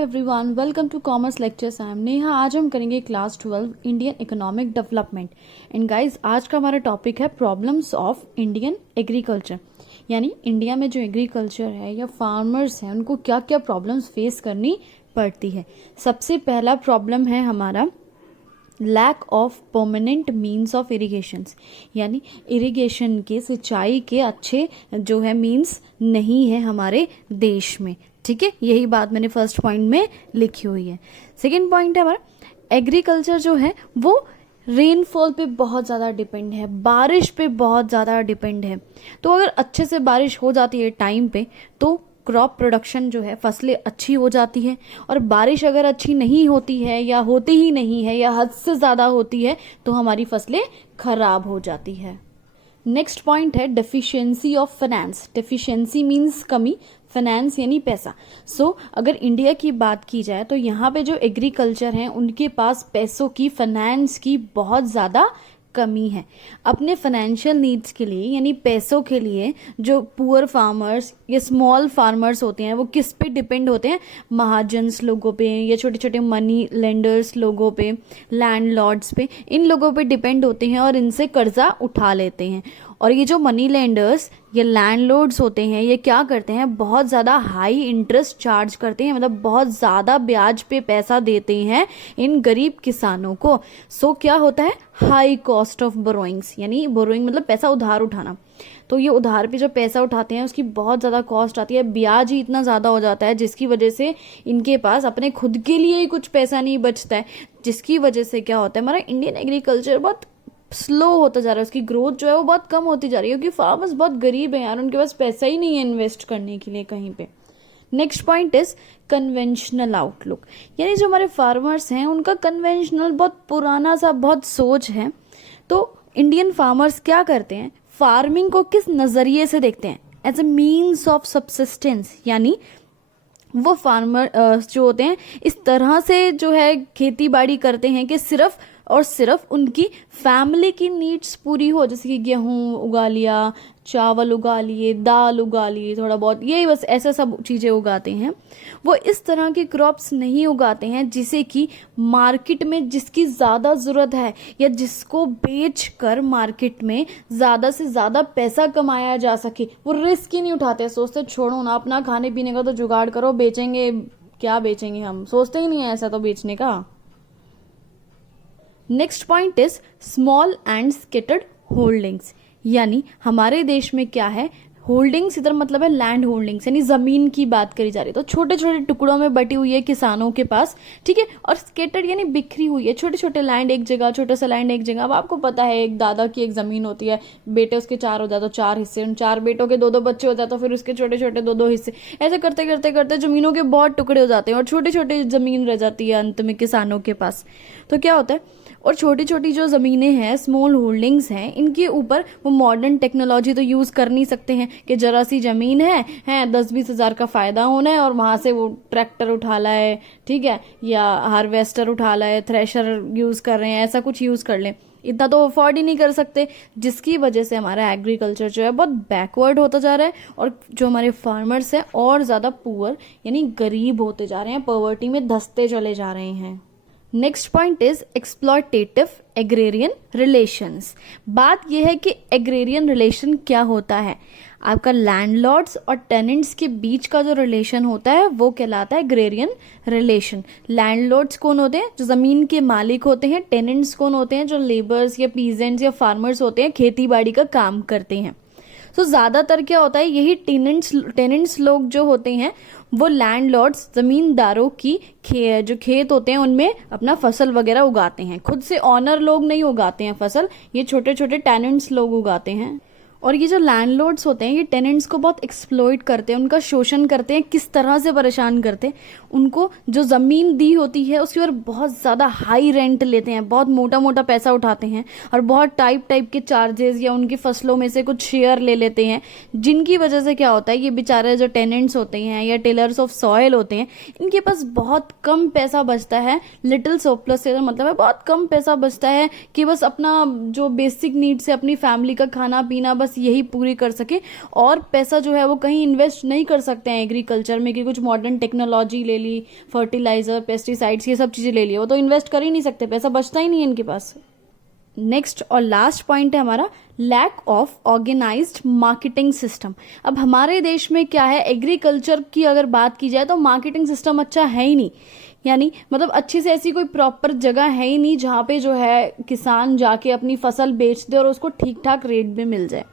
Everyone, welcome to commerce lectures. I am Neha. आज हम करेंगे class 12 Indian economic development. And guys, आज का हमारा टॉपिक है प्रॉब्लम्स ऑफ इंडियन एग्रीकल्चर। यानी इंडिया में जो एग्रीकल्चर है या फार्मर्स हैं उनको क्या क्या प्रॉब्लम्स फेस करनी पड़ती है। सबसे पहला प्रॉब्लम है हमारा lack of permanent means of irrigations. यानी इरिगेशन के, सिंचाई के अच्छे जो है मीन्स नहीं है हमारे देश में। ठीक है, यही बात मैंने फर्स्ट पॉइंट में लिखी हुई है। सेकेंड पॉइंट है हमारा एग्रीकल्चर जो है वो रेनफॉल पे बहुत ज़्यादा डिपेंड है, बारिश पे बहुत ज़्यादा डिपेंड है। तो अगर अच्छे से बारिश हो जाती है टाइम पे तो क्रॉप प्रोडक्शन जो है, फसलें अच्छी हो जाती है। और बारिश अगर अच्छी नहीं होती है या होती ही नहीं है या हद से ज़्यादा होती है तो हमारी फसलें खराब हो जाती है। नेक्स्ट पॉइंट है deficiency of finance. Deficiency means कमी, फाइनेंस यानी पैसा। अगर इंडिया की बात की जाए तो यहाँ पे जो एग्रीकल्चर हैं उनके पास पैसों की, फाइनेंस की बहुत ज़्यादा कमी है। अपने फाइनेंशियल नीड्स के लिए यानी पैसों के लिए जो पुअर फार्मर्स या स्मॉल फार्मर्स होते हैं वो किस पे डिपेंड होते हैं? महाजन्स लोगों पे या छोटे छोटे मनी लेंडर्स लोगों पे, लैंडलॉर्ड्स पे, इन लोगों पे डिपेंड होते हैं और इनसे कर्जा उठा लेते हैं। और ये जो मनी लेंडर्स या लैंडलॉर्ड्स होते हैं ये क्या करते हैं? बहुत ज़्यादा हाई इंटरेस्ट चार्ज करते हैं, मतलब बहुत ज़्यादा ब्याज पे पैसा देते हैं इन गरीब किसानों को। क्या होता है? हाई कॉस्ट ऑफ बोरोइंग्स, यानी बोरोइंग मतलब पैसा उधार उठाना। तो ये उधार पे जो पैसा उठाते हैं उसकी बहुत ज़्यादा कॉस्ट आती है, ब्याज ही इतना ज़्यादा हो जाता है जिसकी वजह से इनके पास अपने खुद के लिए ही कुछ पैसा नहीं बचता है। जिसकी वजह से क्या होता है, हमारा इंडियन एग्रीकल्चर बहुत स्लो होता जा रहा है, उसकी ग्रोथ जो है वो बहुत कम होती जा रही है क्योंकि फार्मर्स बहुत गरीब हैं यार, उनके पास पैसा ही नहीं है इन्वेस्ट करने के लिए कहीं पे। Next point is conventional outlook. यानी जो हमारे फार्मर्स हैं उनका कन्वेंशनल, बहुत पुराना सा बहुत सोच है। तो इंडियन फार्मर्स क्या करते हैं? फार्मिंग को किस नज़रिए से देखते हैं? As a means of subsistence. यानी वो फार्मर जो होते हैं इस तरह से जो है खेती बाड़ी करते हैं कि सिर्फ और सिर्फ उनकी फैमिली की नीड्स पूरी हो। जैसे कि गेहूं उगा लिया, चावल उगा लिए, दाल उगा लिए, थोड़ा बहुत, यही बस ऐसा सब चीज़ें उगाते हैं। वो इस तरह की क्रॉप्स नहीं उगाते हैं जिसे कि मार्केट में जिसकी ज़्यादा ज़रूरत है या जिसको बेच कर मार्केट में ज़्यादा से ज़्यादा पैसा कमाया जा सके। वो रिस्क ही नहीं उठाते, सोचते छोड़ो ना, अपना खाने पीने का तो जुगाड़ करो, बेचेंगे क्या बेचेंगे हम, सोचते ही नहीं है ऐसा तो बेचने का। Next point is small and scattered holdings. यानी हमारे देश में क्या है? होल्डिंग्स इधर मतलब है लैंड होल्डिंग्स, यानी जमीन की बात करी जा रही है। तो छोटे छोटे टुकड़ों में बटी हुई है किसानों के पास, ठीक है। और स्केटर्ड यानी बिखरी हुई है, छोटे छोटे लैंड एक जगह, छोटा सा लैंड एक जगह। अब आपको पता है एक दादा की एक जमीन होती है, बेटे उसके 4 हो जाते, 4 हिस्से, उन 4 बेटों के 2-2 बच्चे हो जाते, फिर उसके छोटे छोटे 2-2 हिस्से, ऐसे करते करते करते जमीनों के बहुत टुकड़े हो जाते हैं और छोटी छोटी जमीन रह जाती है अंत में किसानों के पास। तो क्या होता है, और छोटी छोटी जो ज़मीनें हैं, स्मॉल होल्डिंग्स हैं, इनके ऊपर वो मॉडर्न टेक्नोलॉजी तो यूज़ कर नहीं सकते हैं कि जरा सी ज़मीन है 10-20 हज़ार का फ़ायदा होना है और वहाँ से वो ट्रैक्टर उठा लाए, ठीक है, या हार्वेस्टर उठा लाए, थ्रेशर यूज़ कर रहे हैं, ऐसा कुछ यूज़ कर लें। इतना तो अफोर्ड ही नहीं कर सकते, जिसकी वजह से हमारा एग्रीकल्चर जो है बहुत बैकवर्ड होता जा रहा है और जो हमारे फार्मर्स हैं और ज़्यादा पुअर यानी गरीब होते जा रहे हैं, पॉवर्टी में धंसते चले जा रहे हैं। Next point is exploitative agrarian relations. बात यह है कि एग्रेरियन रिलेशन क्या होता है? आपका लैंडलॉर्ड्स और टेनेंट्स के बीच का जो रिलेशन होता है वो कहलाता है एग्रेरियन रिलेशन। लैंडलॉर्ड्स कौन होते हैं? जो ज़मीन के मालिक होते हैं। टेनेंट्स कौन होते हैं? जो लेबर्स या पीजेंट्स या फार्मर्स होते हैं, खेती बाड़ी का काम करते हैं। ज़्यादातर क्या होता है, यही टेनेंट्स लोग जो होते हैं वो लैंडलॉर्ड्स, जमींदारों की जो खेत होते हैं उनमें अपना फसल वगैरह उगाते हैं। खुद से ऑनर लोग नहीं उगाते हैं फसल, ये छोटे छोटे टेनेंट्स लोग उगाते हैं। और ये जो लैंडलॉर्ड्स होते हैं ये टेनेंट्स को बहुत एक्सप्लॉइट करते हैं, उनका शोषण करते हैं। किस तरह से परेशान करते हैं? उनको जो ज़मीन दी होती है उसके ऊपर बहुत ज़्यादा हाई रेंट लेते हैं, बहुत मोटा मोटा पैसा उठाते हैं और बहुत टाइप के चार्जेस या उनकी फसलों में से कुछ शेयर ले लेते हैं, जिनकी वजह से क्या होता है, ये बेचारे जो टेनेंट्स होते हैं या टेलर्स ऑफ सॉयल होते हैं, इनके पास बहुत कम पैसा बचता है। लिटिल सरप्लस से मतलब है बहुत कम पैसा बचता है कि बस अपना जो बेसिक नीड्स है, अपनी फैमिली का खाना पीना, बस बस यही पूरी कर सके, और पैसा जो है वो कहीं इन्वेस्ट नहीं कर सकते हैं एग्रीकल्चर में कि कुछ मॉडर्न टेक्नोलॉजी ले ली, फर्टिलाइजर, पेस्टिसाइड्स, ये सब चीजें ले ली, वो तो इन्वेस्ट कर ही नहीं सकते, पैसा बचता ही नहीं है इनके पास। नेक्स्ट और लास्ट पॉइंट है हमारा lack of organised marketing system. अब हमारे देश में क्या है, एग्रीकल्चर की अगर बात की जाए तो मार्केटिंग सिस्टम अच्छा है ही नहीं, यानी मतलब अच्छी से ऐसी कोई प्रॉपर जगह है ही नहीं जहाँ पे जो है किसान जाके अपनी फसल बेच दे और उसको ठीक ठाक रेट में मिल जाए।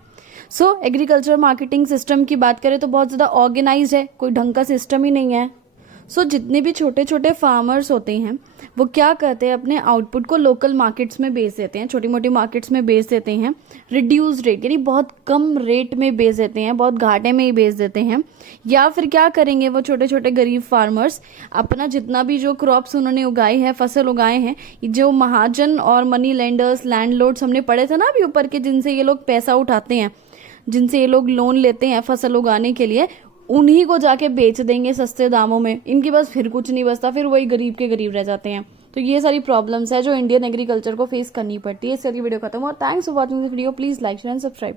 सो एग्रीकल्चर मार्केटिंग सिस्टम की बात करें तो बहुत ज़्यादा ऑर्गेनाइज है, कोई ढंग का सिस्टम ही नहीं है। सो जितने भी छोटे छोटे फार्मर्स होते हैं वो क्या करते हैं, अपने आउटपुट को लोकल मार्केट्स में बेच देते हैं, छोटी मोटी मार्केट्स में बेच देते हैं रिड्यूस रेट, यानी बहुत कम रेट में बेच देते हैं, बहुत घाटे में ही बेच देते हैं। या फिर क्या करेंगे वो छोटे छोटे गरीब फार्मर्स, अपना जितना भी जो क्रॉप्स उन्होंने उगाई है, फसल उगाए हैं, जो महाजन और मनी लेंडर्स, लैंडलॉर्ड्स हमने पढ़े थे ना अभी ऊपर के, जिनसे ये लोग पैसा उठाते हैं, जिनसे ये लोग लोन लेते हैं फसल उगाने के लिए, उन्हीं को जाके बेच देंगे सस्ते दामों में। इनके पास फिर कुछ नहीं बचता, फिर वही गरीब के गरीब रह जाते हैं। तो ये सारी प्रॉब्लम्स है जो इंडियन एग्रीकल्चर को फेस करनी पड़ती है। इस सारी वीडियो खत्म, और thanks for watching this video. Please like share and subscribe.